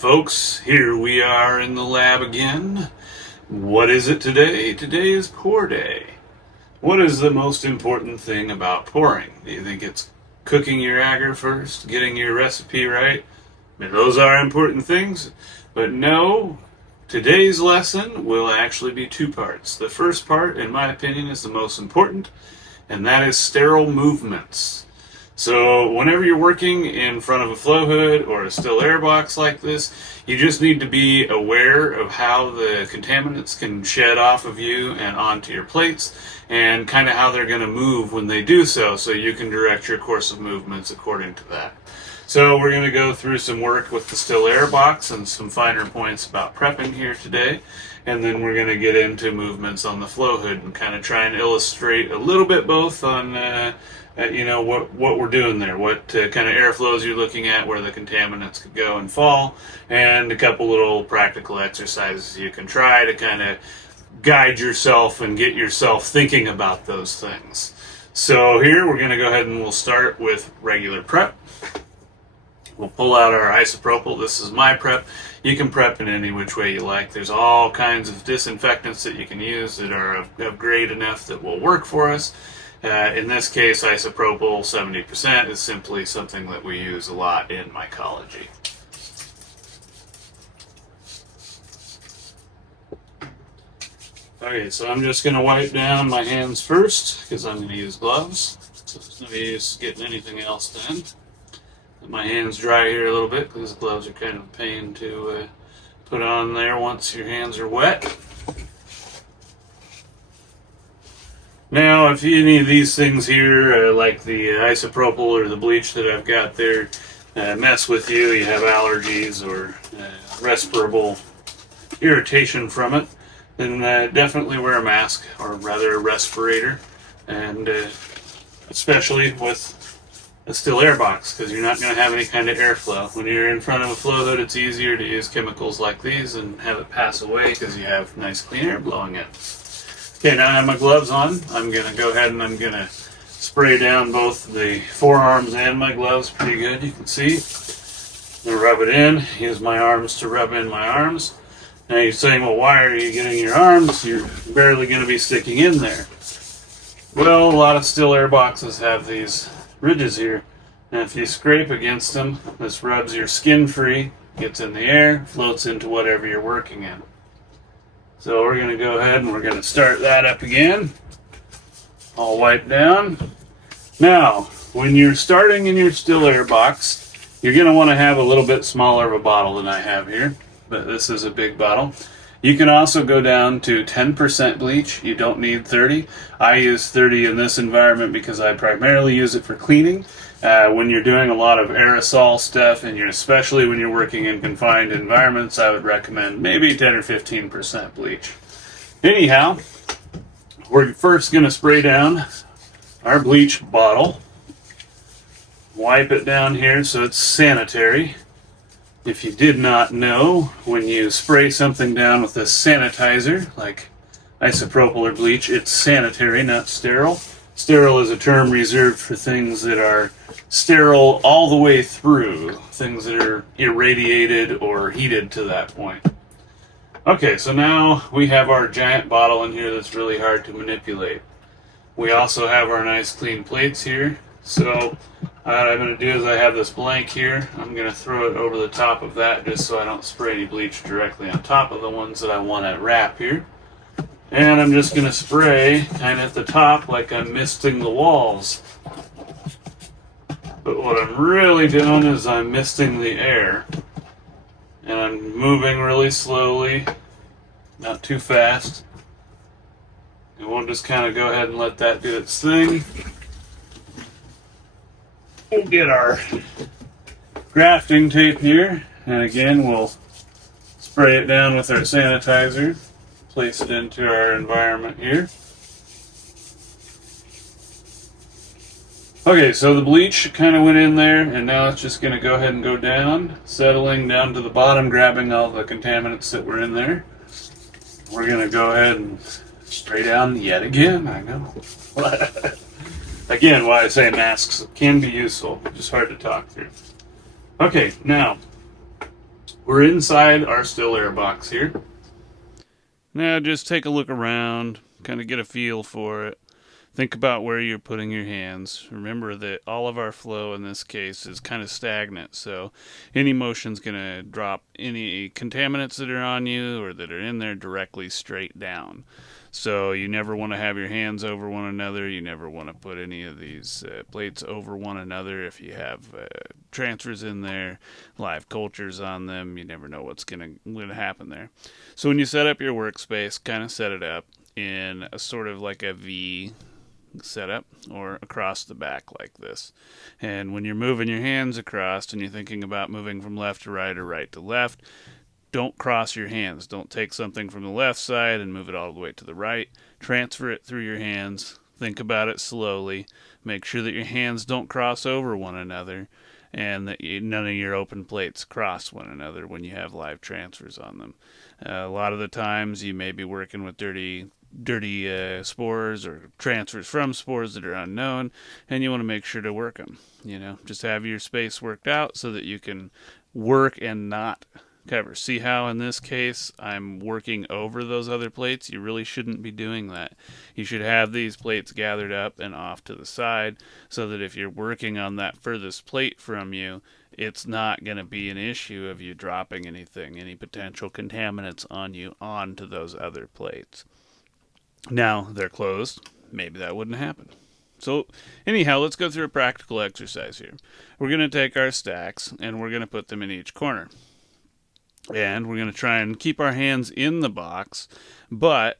folks, here we are in the lab again. What is it today? Today is pour day. What is the most important thing about pouring? Do you think it's cooking your agar first, getting your recipe right? I mean, those are important things, but no, today's lesson will actually be two parts. The first part, in my opinion, is the most important, and that is sterile movements. So whenever you're working in front of a flow hood or a still air box like this, you just need to be aware of how the contaminants can shed off of you and onto your plates, and kind of how they're going to move when they do so you can direct your course of movements according to that. So we're going to go through some work with the still air box and some finer points about prepping here today, and then we're going to get into movements on the flow hood and kind of try and illustrate a little bit both on what we're doing there, what kind of airflows you're looking at, where the contaminants could go and fall, and a couple little practical exercises you can try to kind of guide yourself and get yourself thinking about those things. So here we're going to go ahead and we'll start with regular prep. We'll pull out our isopropyl. This is my prep. You can prep in any which way you like. There's all kinds of disinfectants that you can use that are of grade enough that will work for us. In this case, isopropyl 70% is simply something that we use a lot in mycology. Okay, so I'm just going to wipe down my hands first because I'm going to use gloves. So there's no use getting anything else done. Let my hands dry here a little bit because gloves are kind of a pain to put on there once your hands are wet. Now, if any of these things here, like the isopropyl or the bleach that I've got there, mess with you, you have allergies or respirable irritation from it, then definitely wear a mask, or rather a respirator, and especially with a still air box, because you're not going to have any kind of airflow. When you're in front of a flow hood, it's easier to use chemicals like these and have it pass away because you have nice clean air blowing in. Okay, now I have my gloves on. I'm going to go ahead and I'm going to spray down both the forearms and my gloves pretty good, you can see. I'm going to rub it in, use my arms to rub in my arms. Now you're saying, well, why are you getting your arms? You're barely going to be sticking in there. Well, a lot of still air boxes have these ridges here. And if you scrape against them, this rubs your skin free, gets in the air, floats into whatever you're working in. So we're going to go ahead and we're going to start that up again. All wiped down. Now, when you're starting in your still air box, you're going to want to have a little bit smaller of a bottle than I have here, but this is a big bottle. You can also go down to 10% bleach. You don't need 30. I use 30 in this environment because I primarily use it for cleaning. When you're doing a lot of aerosol stuff, and especially when you're working in confined environments, I would recommend maybe 10 or 15% bleach. Anyhow, we're first going to spray down our bleach bottle. Wipe it down here so it's sanitary. If you did not know, when you spray something down with a sanitizer, like isopropyl or bleach, it's sanitary, not sterile. Sterile is a term reserved for things that are sterile all the way through, things that are irradiated or heated to that point. Okay, so now we have our giant bottle in here that's really hard to manipulate. We also have our nice clean plates here. So what I'm going to do is I have this blank here. I'm going to throw it over the top of that just so I don't spray any bleach directly on top of the ones that I want to wrap here. And I'm just going to spray kind of at the top like I'm misting the walls. But what I'm really doing is I'm misting the air. And I'm moving really slowly, not too fast. And we'll just kind of go ahead and let that do its thing. We'll get our grafting tape here, and again we'll spray it down with our sanitizer, place it into our environment here. Okay, so the bleach kind of went in there, and now it's just going to go ahead and go down, settling down to the bottom, grabbing all the contaminants that were in there. We're going to go ahead and spray down yet again, I know. Again, why I say masks can be useful, just hard to talk through. Okay, now We're inside our still air box here. Now just take a look around, kind of get a feel for it. Think about where you're putting your hands. Remember that all of our flow in this case is kind of stagnant, so any motion's going to drop any contaminants that are on you or that are in there directly straight down. So you never want to have your hands over one another. You never want to put any of these plates over one another. If you have transfers in there, live cultures on them, you never know what's going to happen there. So when you set up your workspace, kind of set it up in a sort of like a V setup or across the back like this. And when you're moving your hands across and you're thinking about moving from left to right or right to left, don't cross your hands. Don't take something from the left side and move it all the way to the right. Transfer it through your hands. Think about it slowly. Make sure that your hands don't cross over one another and that none of your open plates cross one another when you have live transfers on them. A lot of the times you may be working with dirty spores or transfers from spores that are unknown, and you want to make sure to work them. Just have your space worked out so that you can work and not cover. See how in this case I'm working over those other plates? You really shouldn't be doing that. You should have these plates gathered up and off to the side so that if you're working on that furthest plate from you, it's not going to be an issue of you dropping anything, any potential contaminants on you onto those other plates. Now they're closed, maybe that wouldn't happen. So anyhow, let's go through a practical exercise here. We're going to take our stacks and we're going to put them in each corner. And we're going to try and keep our hands in the box, but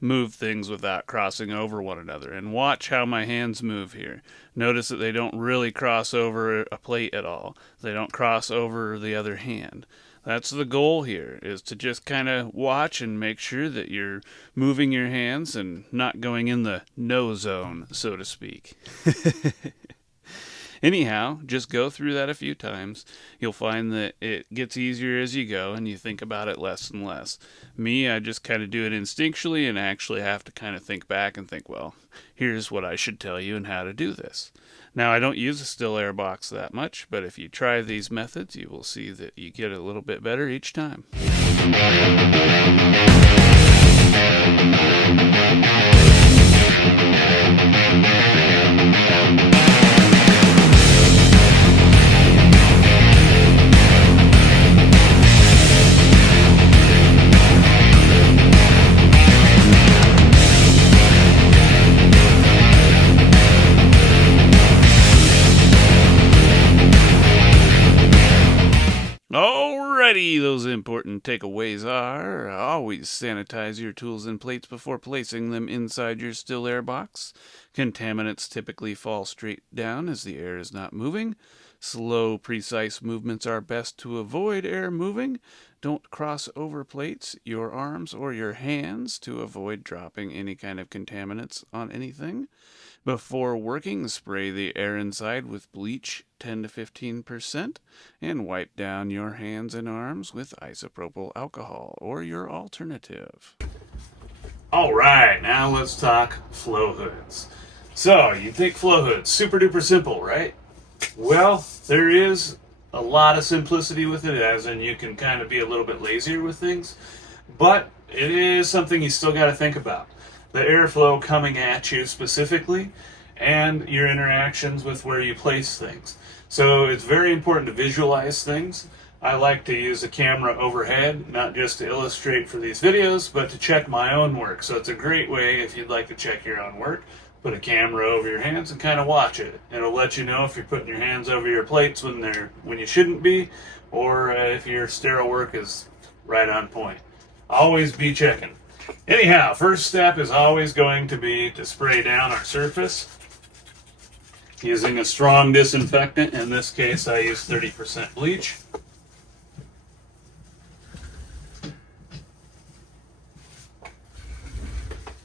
move things without crossing over one another. And watch how my hands move here. Notice that they don't really cross over a plate at all. They don't cross over the other hand. That's the goal here, is to just kind of watch and make sure that you're moving your hands and not going in the no zone, so to speak. Anyhow, just go through that a few times. You'll find that it gets easier as you go and you think about it less and less. Me, I just kind of do it instinctually and actually have to kind of think back and think, well, here's what I should tell you and how to do this. Now, I don't use a still air box that much, but if you try these methods, you will see that you get a little bit better each time. Alrighty, those important takeaways are: always sanitize your tools and plates before placing them inside your still air box. Contaminants typically fall straight down as the air is not moving. Slow, precise movements are best to avoid air moving. Don't cross over plates, your arms, or your hands to avoid dropping any kind of contaminants on anything. Before working, spray the air inside with bleach 10 to 15% and wipe down your hands and arms with isopropyl alcohol or your alternative. Alright, now let's talk flow hoods. So, you think flow hoods, super duper simple, right? Well, there is a lot of simplicity with it, as in you can kind of be a little bit lazier with things, but it is something you still got to think about. The airflow coming at you specifically, and your interactions with where you place things. So it's very important to visualize things. I like to use a camera overhead, not just to illustrate for these videos, but to check my own work. So it's a great way, if you'd like to check your own work, put a camera over your hands and kind of watch it. It'll let you know if you're putting your hands over your plates when you shouldn't be, or if your sterile work is right on point. Always be checking. Anyhow, first step is always going to be to spray down our surface using a strong disinfectant. In this case, I use 30% bleach.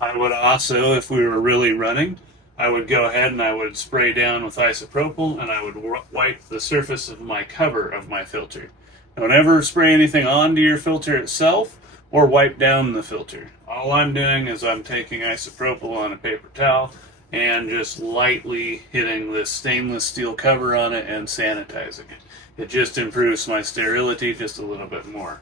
I would also, if we were really running, I would go ahead and I would spray down with isopropyl and I would wipe the surface of my cover of my filter. Don't ever spray anything onto your filter itself or wipe down the filter. All I'm doing is I'm taking isopropyl on a paper towel and just lightly hitting this stainless steel cover on it and sanitizing it. It just improves my sterility just a little bit more.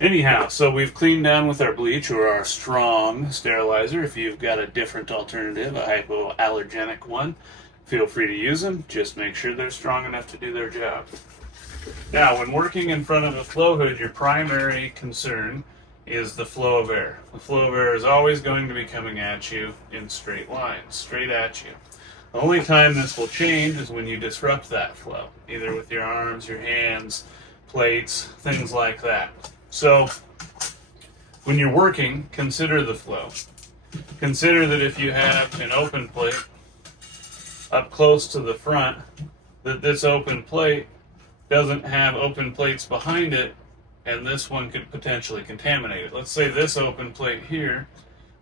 Anyhow, so we've cleaned down with our bleach or our strong sterilizer. If you've got a different alternative, a hypoallergenic one, feel free to use them. Just make sure they're strong enough to do their job. Now, when working in front of a flow hood, your primary concern is the flow of air. The flow of air is always going to be coming at you in straight lines, straight at you. The only time this will change is when you disrupt that flow, either with your arms, your hands, plates, things like that. So, when you're working, consider the flow. Consider that if you have an open plate up close to the front, that this open plate doesn't have open plates behind it, and this one could potentially contaminate it. Let's say this open plate here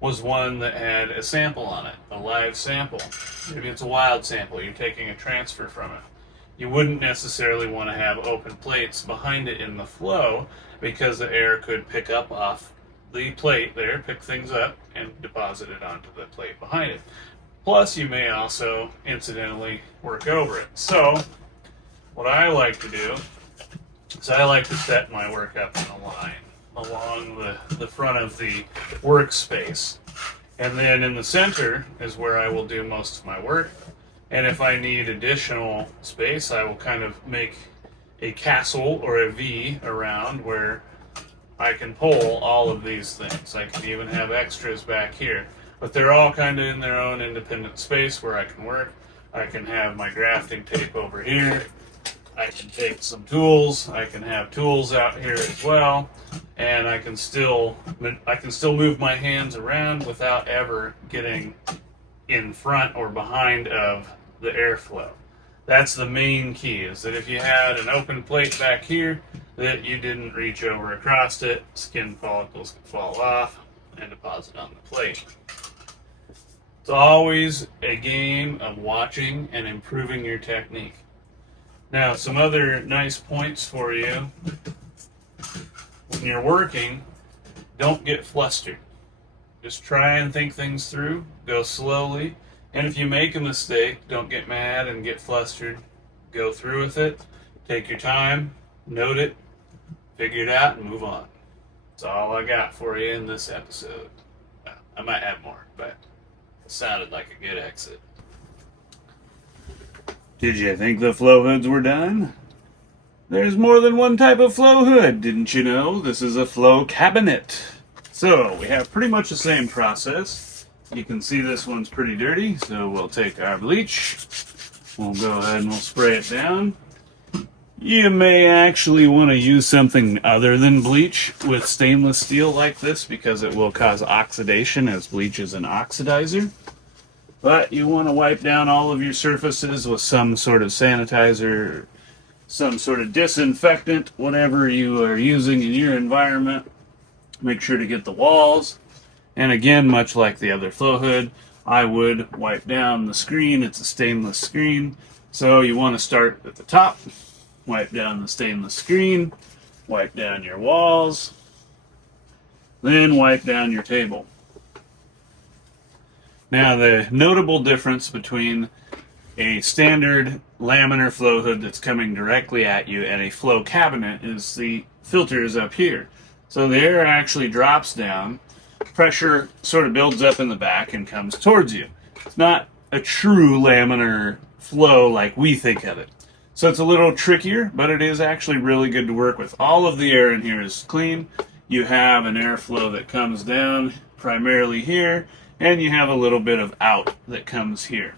was one that had a sample on it, a live sample. Maybe it's a wild sample, you're taking a transfer from it. You wouldn't necessarily want to have open plates behind it in the flow because the air could pick up off the plate there, pick things up, and deposit it onto the plate behind it. Plus, you may also incidentally work over it. So, what I like to do is I like to set my work up in a line along the front of the workspace. And then in the center is where I will do most of my work. And if I need additional space, I will kind of make a castle or a V around where I can pull all of these things. I can even have extras back here. But they're all kind of in their own independent space where I can work. I can have my grafting tape over here. I can take some tools. I can have tools out here as well, and I can still move my hands around without ever getting in front or behind of the airflow. That's the main key, is that if you had an open plate back here, that you didn't reach over across it, skin follicles could fall off and deposit on the plate. It's always a game of watching and improving your technique. Now, some other nice points for you. When you're working, don't get flustered. Just try and think things through, go slowly, and if you make a mistake, don't get mad and get flustered. Go through with it, take your time, note it, figure it out, and move on. That's all I got for you in this episode. I might have more, but it sounded like a good exit. Did you think the flow hoods were done? There's more than one type of flow hood, didn't you know? This is a flow cabinet. So, we have pretty much the same process. You can see this one's pretty dirty, so we'll take our bleach. We'll go ahead and we'll spray it down. You may actually want to use something other than bleach with stainless steel like this because it will cause oxidation, as bleach is an oxidizer. But you want to wipe down all of your surfaces with some sort of sanitizer, some sort of disinfectant, whatever you are using in your environment. Make sure to get the walls. And again, much like the other flow hood, I would wipe down the screen. It's a stainless screen. So you want to start at the top, wipe down the stainless screen, wipe down your walls, then wipe down your table. Now, the notable difference between a standard laminar flow hood that's coming directly at you and a flow cabinet is the filter is up here. So the air actually drops down, pressure sort of builds up in the back and comes towards you. It's not a true laminar flow like we think of it. So it's a little trickier, but it is actually really good to work with. All of the air in here is clean. You have an airflow that comes down primarily here, and you have a little bit of out that comes here.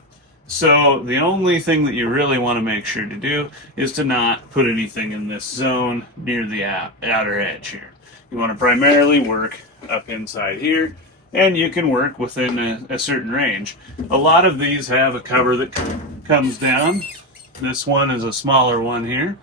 So the only thing that you really want to make sure to do is to not put anything in this zone near the outer edge here. You want to primarily work up inside here, and you can work within a certain range. A lot of these have a cover that comes down. This one is a smaller one here.